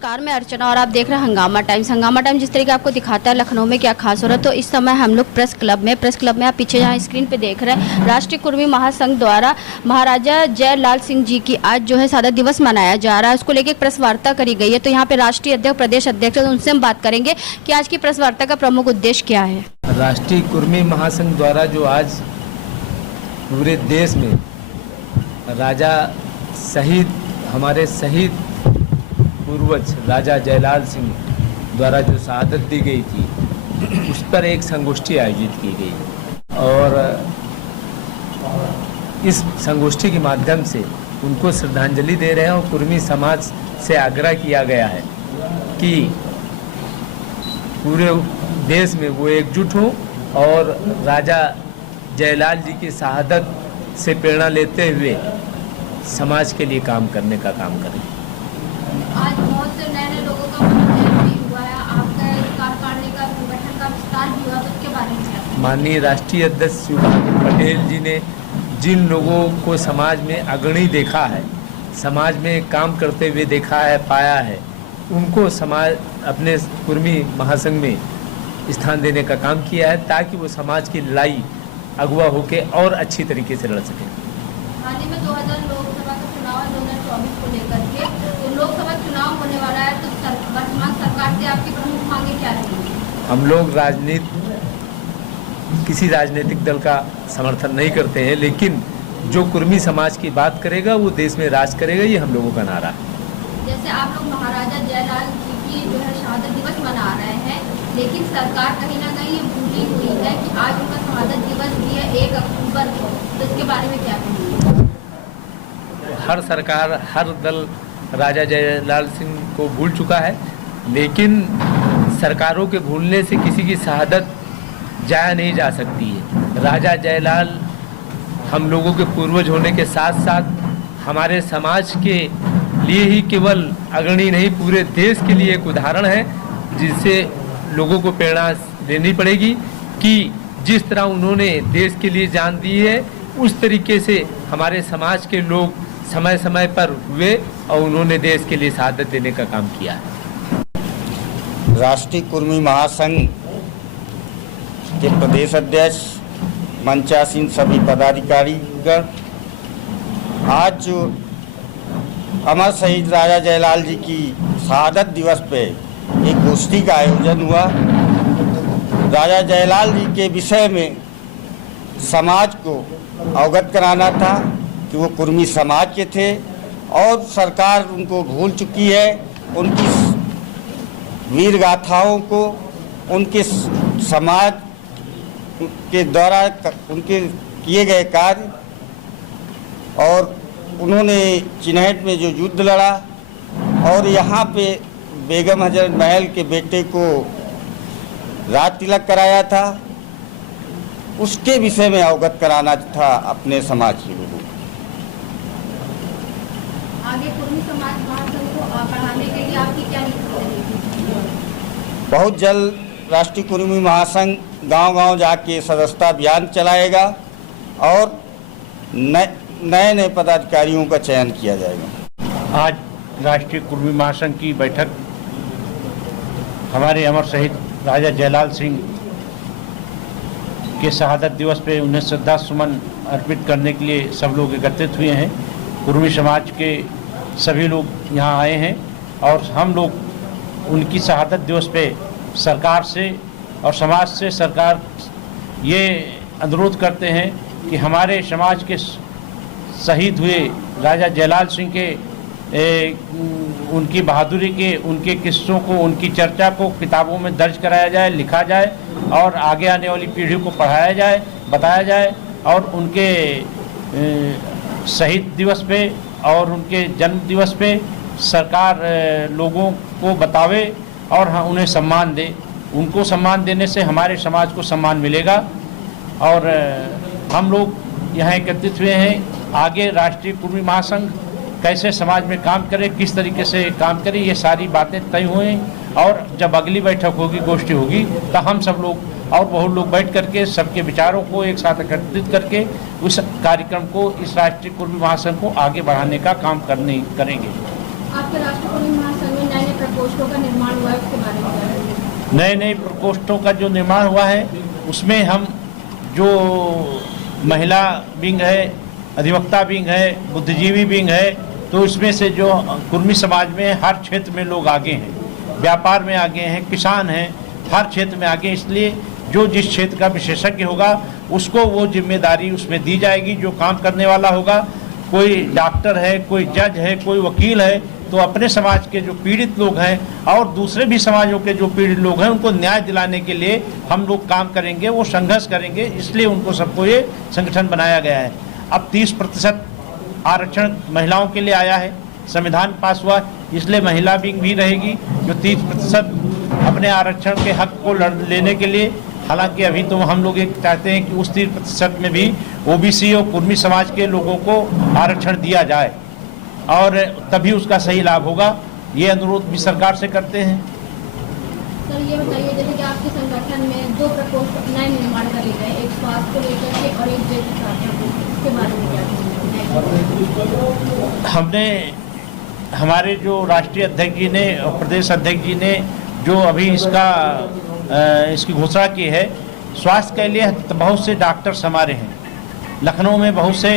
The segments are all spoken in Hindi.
नमस्कार, मैं अर्चना और आप देख रहे हैं हंगामा टाइम्स। हंगामा टाइम्स जिस तरीके आपको दिखाता है लखनऊ में क्या खास हो रहा है, तो इस समय हम लोग प्रेस क्लब में आप पीछे जहाँ स्क्रीन पे देख रहे हैं, राष्ट्रीय कुर्मी महासंघ द्वारा महाराजा जयलाल सिंह जी की आज जो है शहादत दिवस मनाया जा रहा है। उसको लेकर एक प्रेस वार्ता करी गई है। तो यहाँ पे राष्ट्रीय अध्यक्ष, प्रदेश अध्यक्ष, उनसे हम बात करेंगे कि आज की प्रेस वार्ता का प्रमुख उद्देश्य क्या है। राष्ट्रीय कुर्मी महासंघ द्वारा जो आज पूरे देश में राजा शहीद, हमारे शहीद पूर्वज राजा जयलाल सिंह द्वारा जो शहादत दी गई थी, उस पर एक संगोष्ठी आयोजित की गई और इस संगोष्ठी के माध्यम से उनको श्रद्धांजलि दे रहे हैं और कुर्मी समाज से आग्रह किया गया है कि पूरे देश में वो एकजुट हों और राजा जयलाल जी की शहादत से प्रेरणा लेते हुए समाज के लिए काम करने का काम करें। आज बहुत से नए लोगों का मनोनयन भी हुआ है, आपका कार्यकारिणी का संगठन का विस्तार भी हुआ, तो उसके बारे में क्या? माननीय राष्ट्रीय अध्यक्ष शिवराज पटेल जी ने जिन लोगों को समाज में अग्रणी देखा है, समाज में काम करते हुए देखा है, पाया है, उनको समाज अपने कुर्मी महासंघ में स्थान देने का काम किया है ताकि वो समाज की लड़ाई अगुवा होकर और अच्छी तरीके से लड़ सकें। हाल ही में 2000 लोकसभा का चुनाव है 2024 को लेकर के, तो लोकसभा चुनाव होने वाला है, तो वर्तमान सरकार से आपकी प्रमुख मांगे क्या रहेंगी? हम लोग किसी राजनीतिक दल का समर्थन नहीं करते हैं, लेकिन जो कुर्मी समाज की बात करेगा वो देश में राज करेगा, ये हम लोगों का नारा है। जैसे आप लोग महाराजा जयलाल जी की जो है शहादत दिवस मना रहे हैं, लेकिन सरकार कहीं ना कहीं ये भूली हुई है कि आज उनका शहादत दिवस भी है 1 अक्टूबर को, तो इसके बारे में क्या कहेंगे? हर सरकार, हर दल राजा जयलाल सिंह को भूल चुका है, लेकिन सरकारों के भूलने से किसी की शहादत जाया नहीं जा सकती है। राजा जयलाल हम लोगों के पूर्वज होने के साथ साथ हमारे समाज के लिए ही केवल अग्रणी नहीं, पूरे देश के लिए एक उदाहरण है, जिससे लोगों को प्रेरणा देनी पड़ेगी कि जिस तरह उन्होंने देश के लिए जान दी है, उस तरीके से हमारे समाज के लोग समय समय पर हुए और उन्होंने देश के लिए शहादत देने का काम किया है। राष्ट्रीय कुर्मी महासंघ के प्रदेश अध्यक्ष, मंचासीन सभी पदाधिकारीगण, आज जो अमर शहीद राजा जयलाल जी की शहादत दिवस पे एक गोष्ठी का आयोजन हुआ। राजा जयलाल जी के विषय में समाज को अवगत कराना था कि वो कुर्मी समाज के थे और सरकार उनको भूल चुकी है। उनकी वीर गाथाओं को, उनके समाज के द्वारा उनके किए गए कार्य और उन्होंने चिन्हट में जो युद्ध लड़ा और यहाँ पे बेगम हजरत महल के बेटे को राज तिलक कराया था, उसके विषय में अवगत कराना था अपने समाज के लोगों को। आगे कुर्मी समाज महासंघ को बढ़ाने के लिए आपकी क्या नीति रहेगी? बहुत जल्द राष्ट्रीय कुर्मी महासंघ गांव-गांव जाके सदस्यता अभियान चलाएगा और नए पदाधिकारियों का चयन किया जाएगा। आज राष्ट्रीय कुर्मी महासंघ की बैठक हमारे अमर शहीद राजा जयलाल सिंह के शहादत दिवस पे उन्हें श्रद्धा सुमन अर्पित करने के लिए सब लोग एकत्रित हुए हैं। कुर्मी समाज के सभी लोग यहाँ आए हैं और हम लोग उनकी शहादत दिवस पे सरकार से और समाज से सरकार ये अनुरोध करते हैं कि हमारे समाज के शहीद हुए राजा जयलाल सिंह के उनकी बहादुरी के, उनके किस्सों को, उनकी चर्चा को किताबों में दर्ज कराया जाए, लिखा जाए और आगे आने वाली पीढ़ी को पढ़ाया जाए, बताया जाए और उनके शहीद दिवस पे और उनके जन्म दिवस पे सरकार लोगों को बतावे और उन्हें सम्मान दे। उनको सम्मान देने से हमारे समाज को सम्मान मिलेगा और हम लोग यहाँ एकत्रित हुए हैं। आगे राष्ट्रीय कुर्मी महासंघ कैसे समाज में काम करे, किस तरीके से काम करे, ये सारी बातें तय हुए और जब अगली बैठक होगी, गोष्ठी होगी, तो हम सब लोग और बहुत लोग बैठ करके सबके विचारों को एक साथ एकत्रित करके उस कार्यक्रम को, इस राष्ट्रीय कुर्मी महासंघ को आगे बढ़ाने का काम करेंगे। आपके राष्ट्रीय कुर्मी महासंघ में नए प्रकोष्ठों का निर्माण हुआ है उसके बारे में? नए नए प्रकोष्ठों का जो निर्माण हुआ है उसमें हम जो महिला विंग है, अधिवक्ता विंग है, बुद्धिजीवी विंग है, तो इसमें से जो कुर्मी समाज में हर क्षेत्र में लोग आगे हैं, व्यापार में आगे हैं, किसान हैं, हर क्षेत्र में आगे, इसलिए जो जिस क्षेत्र का विशेषज्ञ होगा उसको वो जिम्मेदारी उसमें दी जाएगी। जो काम करने वाला होगा, कोई डॉक्टर है, कोई जज है, कोई वकील है, तो अपने समाज के जो पीड़ित लोग हैं और दूसरे भी समाजों के जो पीड़ित लोग हैं उनको न्याय दिलाने के लिए हम लोग काम करेंगे, वो संघर्ष करेंगे, इसलिए उनको सबको ये संगठन बनाया गया है। अब 30% आरक्षण महिलाओं के लिए आया है, संविधान पास हुआ, इसलिए महिला विंग भी रहेगी जो 30% अपने आरक्षण के हक को लेने के लिए। हालांकि अभी तो हम लोग एक चाहते हैं कि उस 30% में भी ओबीसी और कुर्मी समाज के लोगों को आरक्षण दिया जाए और तभी उसका सही लाभ होगा। ये अनुरोध भी सरकार से करते हैं। सर ये बताइए, जैसे कि आपके संगठन में 2 प्रकोष्ठ नए निर्माण करे गए, एक स्वास्थ्य को लेकर के और एक ज्येष्ठ छात्रों को, इसके बारे में क्या कहेंगे? हमने हमारे जो राष्ट्रीय अध्यक्ष जी ने और प्रदेश अध्यक्ष जी ने जो अभी इसकी घोषणा की है, स्वास्थ्य के लिए बहुत से डॉक्टर्स हमारे हैं। लखनऊ में बहुत से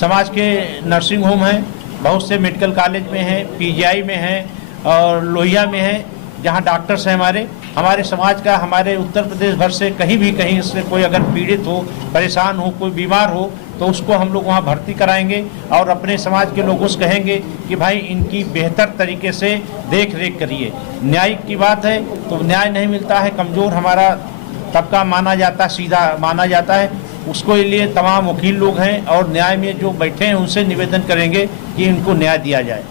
समाज के नर्सिंग होम हैं, बहुत से मेडिकल कॉलेज में हैं, पीजीआई में हैं और लोहिया में हैं, जहां डॉक्टर्स हैं हमारे समाज का, हमारे उत्तर प्रदेश भर से कहीं से कोई अगर पीड़ित हो, परेशान हो, कोई बीमार हो, तो उसको हम लोग वहाँ भर्ती कराएंगे और अपने समाज के लोगों से कहेंगे कि भाई इनकी बेहतर तरीके से देख रेख करिए। न्यायिक की बात है तो न्याय नहीं मिलता है, कमज़ोर हमारा तबका माना जाता है, सीधा माना जाता है, उसको लिए तमाम वकील लोग हैं और न्याय में जो बैठे हैं उनसे निवेदन करेंगे कि इनको न्याय दिया जाए।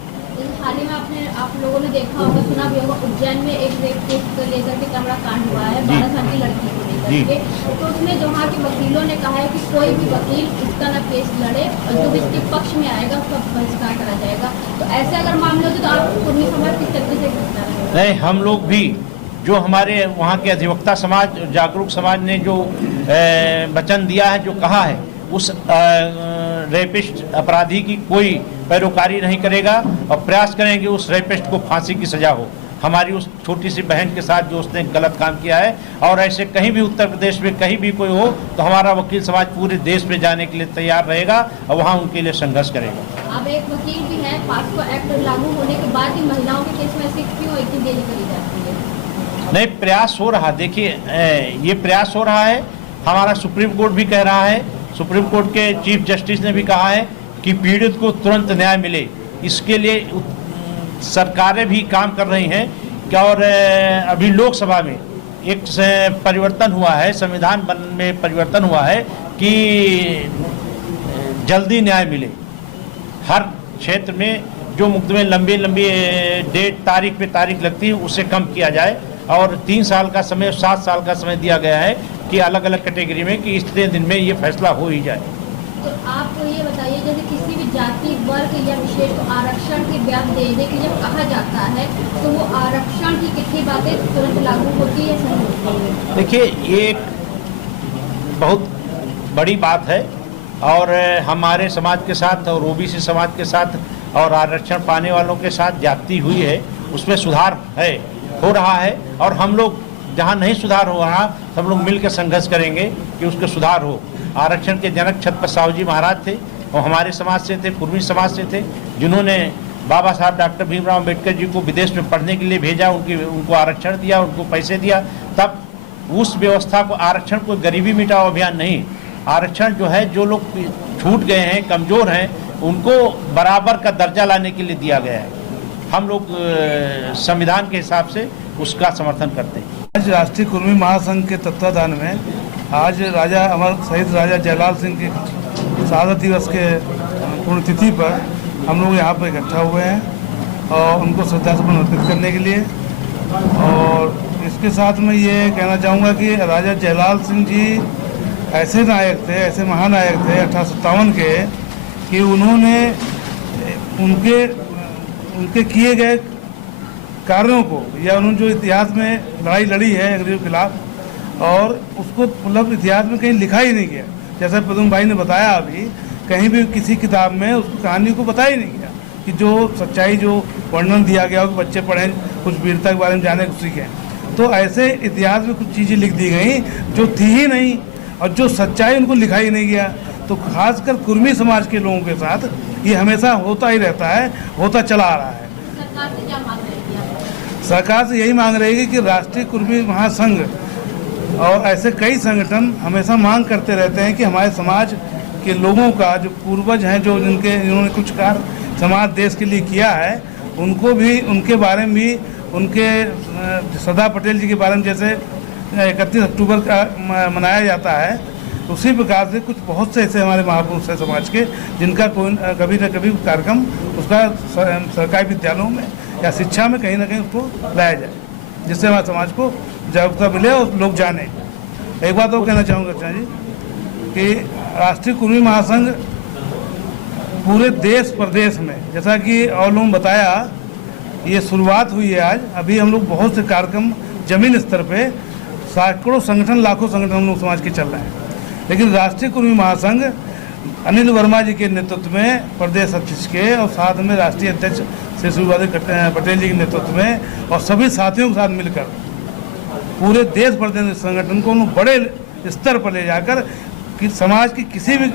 हाल ही में आप लोगों ने देखा होगा, सुना भी होगा, उज्जैन में एक रेप केस को लेकर के तगड़ा कांड हुआ है 12 साल की लड़की को लेकर के, तो उसमें जो वहाँ के वकीलों ने कहा है कि कोई भी वकील इसका ना केस लड़े और जो इसके पक्ष में आएगा उसका बहिष्कार करा जाएगा। तो ऐसे अगर मामले होते तो आप कुर्मी समाज किस तरीके से करता है? नहीं, हम लोग भी जो हमारे वहाँ के अधिवक्ता समाज, जागरूक समाज ने जो वचन दिया है, जो कहा है, उस रेपिस्ट अपराधी की कोई पैरोकारी नहीं करेगा और प्रयास करेंगे उस रेपिस्ट को फांसी की सजा हो। हमारी उस छोटी सी बहन के साथ जो उसने गलत काम किया है, और ऐसे कहीं भी उत्तर प्रदेश में कहीं भी कोई हो तो हमारा वकील समाज पूरे देश में जाने के लिए तैयार रहेगा और वहाँ उनके लिए संघर्ष करेगा। अब एक वकील भी है, पॉक्सो एक्ट लागू होने के बाद ही महिलाओं के केस में ऐसी क्यों इतनी देरी करी जाती है? नहीं, प्रयास हो रहा, देखिए ये प्रयास हो रहा है। हमारा सुप्रीम कोर्ट भी कह रहा है, सुप्रीम कोर्ट के चीफ जस्टिस ने भी कहा है कि पीड़ित को तुरंत न्याय मिले, इसके लिए सरकारें भी काम कर रही हैं। क्या और अभी लोकसभा में एक परिवर्तन हुआ है, संविधान में परिवर्तन हुआ है कि जल्दी न्याय मिले। हर क्षेत्र में जो मुकदमे लंबी डेट तारीख पे तारीख लगती है उसे कम किया जाए और 3 साल का समय, 7 साल का समय दिया गया है कि अलग अलग कैटेगरी में कि इतने दिन में ये फैसला हो ही जाए। तो आप ये बताइए, जैसे किसी भी जाति, वर्ग या विशेष को आरक्षण की ब्याज देने की जब कहा जाता है तो वो आरक्षण की कितनी बातें तुरंत लागू होती है, सही होती है? देखिए, ये एक बहुत बड़ी बात है और हमारे समाज के साथ और ओबीसी समाज के साथ और आरक्षण पाने वालों के साथ जाती हुई है, उसमें सुधार है, हो रहा है। और हम लोग जहाँ नहीं सुधार हो रहा, हम लोग मिलकर संघर्ष करेंगे कि उसका सुधार हो। आरक्षण के जनक छत्रपति साहू जी महाराज थे और हमारे समाज से थे, कुर्मी समाज से थे, जिन्होंने बाबा साहब डॉक्टर भीमराव अम्बेडकर जी को विदेश में पढ़ने के लिए भेजा, उनको आरक्षण दिया, उनको पैसे दिया। तब उस व्यवस्था को, आरक्षण को गरीबी मिटाओ अभियान नहीं, आरक्षण जो है, जो लोग छूट गए हैं, कमज़ोर हैं, उनको बराबर का दर्जा लाने के लिए दिया गया है। हम लोग संविधान के हिसाब से उसका समर्थन करते हैं। आज राष्ट्रीय कुर्मी महासंघ के तत्वाधान में आज राजा अमर शहीद राजा जयलाल सिंह की शहादत दिवस के पुण्यतिथि पर हम लोग यहाँ पर इकट्ठा हुए हैं और उनको श्रद्धासुमन अर्पित करने के लिए। और इसके साथ मैं ये कहना चाहूँगा कि राजा जयलाल सिंह जी ऐसे नायक थे, ऐसे महानायक थे 1857 के, कि उन्होंने उनके किए गए कार्यों को या उन्होंने जो इतिहास में लड़ाई लड़ी है अंग्रेजों के खिलाफ, और उसको मतलब इतिहास में कहीं लिखा ही नहीं गया। जैसा पदम भाई ने बताया, अभी कहीं भी किसी किताब में उस कहानी को बताया ही नहीं गया कि जो सच्चाई, जो वर्णन दिया गया हो कि बच्चे पढ़ें, कुछ वीरता के बारे में जाने को सीखें। तो ऐसे इतिहास में कुछ चीज़ें लिख दी गई जो थी ही नहीं और जो सच्चाई उनको लिखाई नहीं गया। तो खासकर कुर्मी समाज के लोगों के साथ ये हमेशा होता ही रहता है, होता चला आ रहा है। सरकार से यही मांग रही है कि राष्ट्रीय कुर्मी महासंघ और ऐसे कई संगठन हमेशा मांग करते रहते हैं कि हमारे समाज के लोगों का जो पूर्वज हैं, जो जिन्होंने कुछ कार्य समाज देश के लिए किया है, उनको भी, उनके बारे में भी, उनके सरदार पटेल जी के बारे में जैसे 31 अक्टूबर का मनाया जाता है, उसी प्रकार से कुछ बहुत से ऐसे हमारे महापुरुष हैं समाज के, जिनका कोई कभी न कभी कार्यक्रम उसका सरकारी विद्यालयों में या शिक्षा में कहीं ना कहीं उसको लाया जाए, जिससे हमारे समाज को जागरूकता मिले और लोग जाने। एक बात और कहना चाहूँगा अर्चना जी कि राष्ट्रीय कुर्मी महासंघ पूरे देश प्रदेश में, जैसा कि और लोगों ने बताया, ये शुरुआत हुई है आज। अभी हम लोग बहुत से कार्यक्रम जमीन स्तर पे सैकड़ों संगठन, लाखों संगठन हम लोग समाज के चल रहे हैं, लेकिन राष्ट्रीय कुर्मी महासंघ अनिल वर्मा जी के नेतृत्व में, प्रदेश अध्यक्ष के, और साथ में राष्ट्रीय अध्यक्ष श्री सूर्यभानु पटेल जी के नेतृत्व में और सभी साथियों के साथ मिलकर पूरे देश प्रदेश संगठन को बड़े स्तर पर ले जाकर कि समाज की किसी भी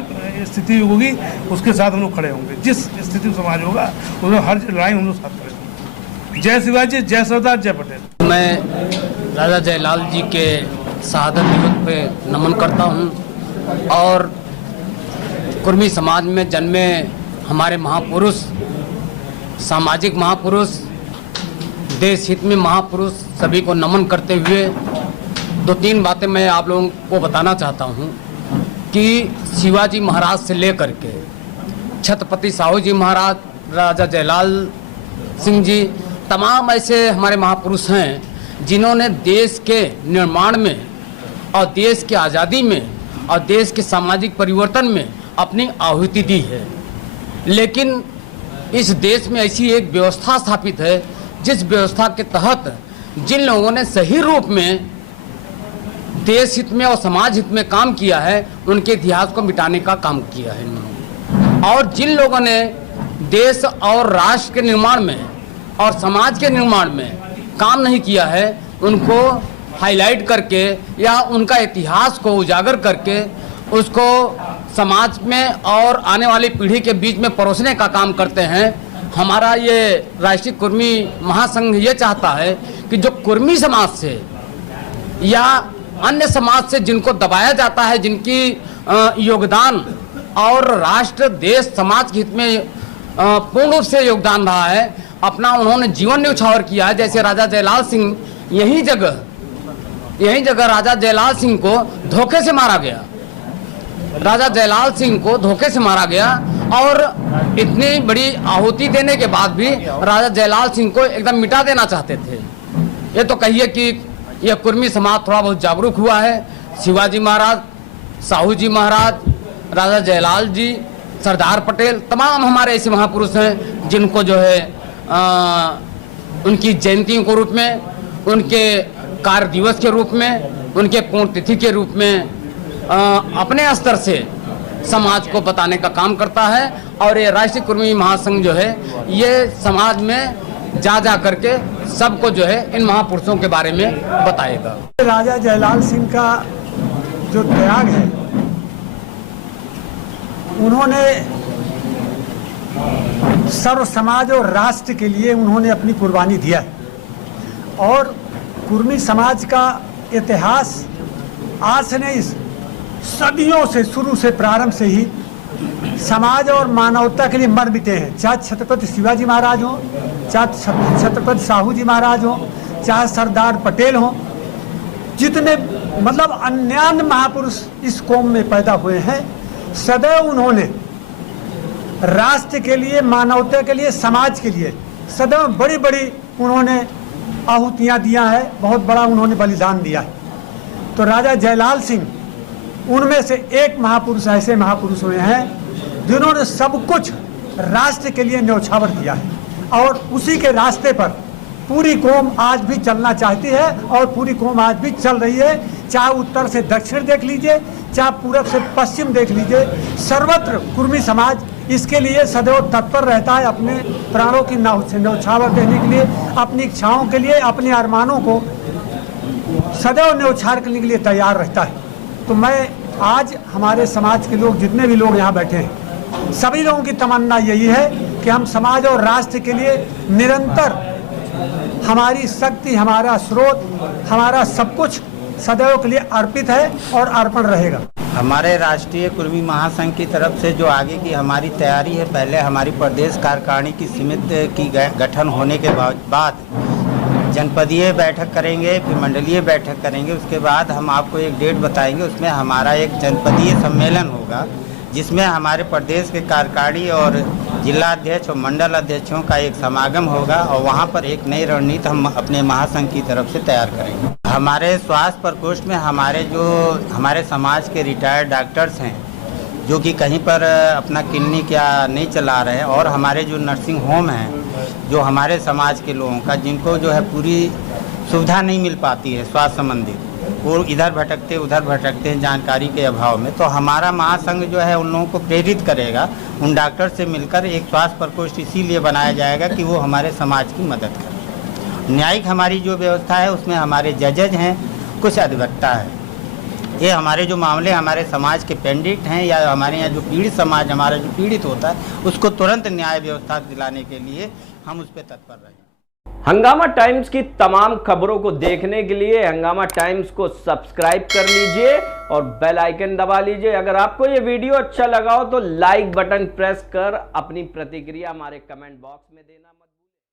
स्थिति होगी उसके साथ हम लोग खड़े होंगे। जिस स्थिति में समाज होगा उसमें हर लड़ाई हम लोग साथ खड़े होंगे। जय शिवाजी, जय सरदार, जय पटेल। मैं राजा जयलाल जी के शहादत दिवस पे नमन करता हूँ और कुर्मी समाज में जन्मे हमारे महापुरुष, सामाजिक महापुरुष, देश हित में महापुरुष सभी को नमन करते हुए 2-3 बातें मैं आप लोगों को बताना चाहता हूँ कि शिवाजी महाराज से लेकर के छत्रपति साहू जी महाराज, राजा जयलाल सिंह जी, तमाम ऐसे हमारे महापुरुष हैं जिन्होंने देश के निर्माण में और देश की आज़ादी में और देश के सामाजिक परिवर्तन में अपनी आहुति दी है। लेकिन इस देश में ऐसी एक व्यवस्था स्थापित है जिस व्यवस्था के तहत जिन लोगों ने सही रूप में देश हित में और समाज हित में काम किया है, उनके इतिहास को मिटाने का काम किया है। और जिन लोगों ने देश और राष्ट्र के निर्माण में और समाज के निर्माण में काम नहीं किया है, उनको हाईलाइट करके या उनका इतिहास को उजागर करके उसको समाज में और आने वाली पीढ़ी के बीच में परोसने का काम करते हैं। हमारा ये राष्ट्रीय कुर्मी महासंघ ये चाहता है कि जो कुर्मी समाज से या अन्य समाज से जिनको दबाया जाता है, जिनकी योगदान और राष्ट्र, देश, समाज के हित में पूर्ण रूप से योगदान रहा है, अपना उन्होंने जीवन न्यौछावर किया है। जैसे राजा जयलाल सिंह, यही जगह राजा जयलाल सिंह को धोखे से मारा गया, राजा जयलाल सिंह को धोखे से मारा गया और इतनी बड़ी आहुति देने के बाद भी राजा जयलाल सिंह को एकदम मिटा देना चाहते थे। ये तो कहिए कि यह कुर्मी समाज थोड़ा बहुत जागरूक हुआ है। शिवाजी महाराज, साहू जी महाराज, राजा जयलाल जी, सरदार पटेल, तमाम हमारे ऐसे महापुरुष हैं जिनको जो है उनकी जयंतियों के रूप में, उनके कार्य दिवस के रूप में, उनके पुण्यतिथि के रूप में अपने स्तर से समाज को बताने का काम करता है। और ये राष्ट्रीय कुर्मी महासंघ जो है ये समाज में जा करके सबको जो है इन महापुरुषों के बारे में बताएगा। राजा जयलाल सिंह का जो त्याग है, उन्होंने सर्व समाज और राष्ट्र के लिए उन्होंने अपनी कुर्बानी दिया है। और कुर्मी समाज का इतिहास आज से नहीं, सदियों से, शुरू से, प्रारंभ से ही समाज और मानवता के लिए मर मिटे हैं। चाहे छत्रपति शिवाजी महाराज हो, चाहे छत्रपति साहू जी महाराज हो, चाहे सरदार पटेल हो, जितने मतलब अन्य महापुरुष इस कौम में पैदा हुए हैं, सदैव उन्होंने राष्ट्र के लिए, मानवता के लिए, समाज के लिए सदैव बड़ी बड़ी उन्होंने आहुतियाँ दिया है, बहुत बड़ा उन्होंने बलिदान दिया है। तो राजा जयलाल सिंह उनमें से एक महापुरुष, ऐसे महापुरुष हुए हैं जिन्होंने सब कुछ राष्ट्र के लिए न्यौछावर किया है और उसी के रास्ते पर पूरी कौम आज भी चलना चाहती है और पूरी कौम आज भी चल रही है। चाहे उत्तर से दक्षिण देख लीजिए, चाहे पूरब से पश्चिम देख लीजिए, सर्वत्र कुर्मी समाज इसके लिए सदैव तत्पर रहता है, अपने प्राणों की न्यौछावर देने के लिए, अपनी इच्छाओं के लिए, अपने अरमानों को सदैव न्यौछावर करने के लिए तैयार रहता है। तो मैं आज हमारे समाज के लोग, जितने भी लोग यहाँ बैठे हैं, सभी लोगों की तमन्ना यही है कि हम समाज और राष्ट्र के लिए निरंतर, हमारी शक्ति, हमारा स्रोत, हमारा सब कुछ सदैव के लिए अर्पित है और अर्पण रहेगा। हमारे राष्ट्रीय कुर्मी महासंघ की तरफ से जो आगे की हमारी तैयारी है, पहले हमारी प्रदेश कार्यकारिणी की सीमित की गठन होने के बाद जनपदीय बैठक करेंगे, फिर मंडलीय बैठक करेंगे। उसके बाद हम आपको एक डेट बताएंगे, उसमें हमारा एक जनपदीय सम्मेलन होगा, जिसमें हमारे प्रदेश के कार्यकारिणी और जिला अध्यक्ष और मंडल अध्यक्षों का एक समागम होगा और वहां पर एक नई रणनीति हम अपने महासंघ की तरफ से तैयार करेंगे। हमारे स्वास्थ्य प्रकोष्ठ में हमारे समाज के रिटायर्ड डॉक्टर्स हैं, जो कि कहीं पर अपना क्लिनिक या नहीं चला रहे हैं, और हमारे जो नर्सिंग होम हैं, जो हमारे समाज के लोगों का, जिनको जो है पूरी सुविधा नहीं मिल पाती है स्वास्थ्य संबंधी, वो इधर भटकते उधर भटकते हैं जानकारी के अभाव में। तो हमारा महासंघ जो है उन लोगों को प्रेरित करेगा, उन डॉक्टर से मिलकर एक स्वास्थ्य प्रकोष्ठ इसीलिए बनाया जाएगा कि वो हमारे समाज की मदद करें। न्यायिक हमारी जो व्यवस्था है उसमें हमारे जजेज हैं, कुछ अधिवक्ता है। ये हमारे जो मामले हमारे समाज के पेंडिंग हैं, या हमारे यहाँ जो पीड़ित समाज हमारा जो पीड़ित होता है, उसको तुरंत न्याय व्यवस्था दिलाने के लिए हम उस पर तत्पर रहें। हंगामा टाइम्स की तमाम खबरों को देखने के लिए हंगामा टाइम्स को सब्सक्राइब कर लीजिए और बेल आइकन दबा लीजिए। अगर आपको ये वीडियो अच्छा लगा हो तो लाइक बटन प्रेस कर अपनी प्रतिक्रिया हमारे कमेंट बॉक्स में देना मत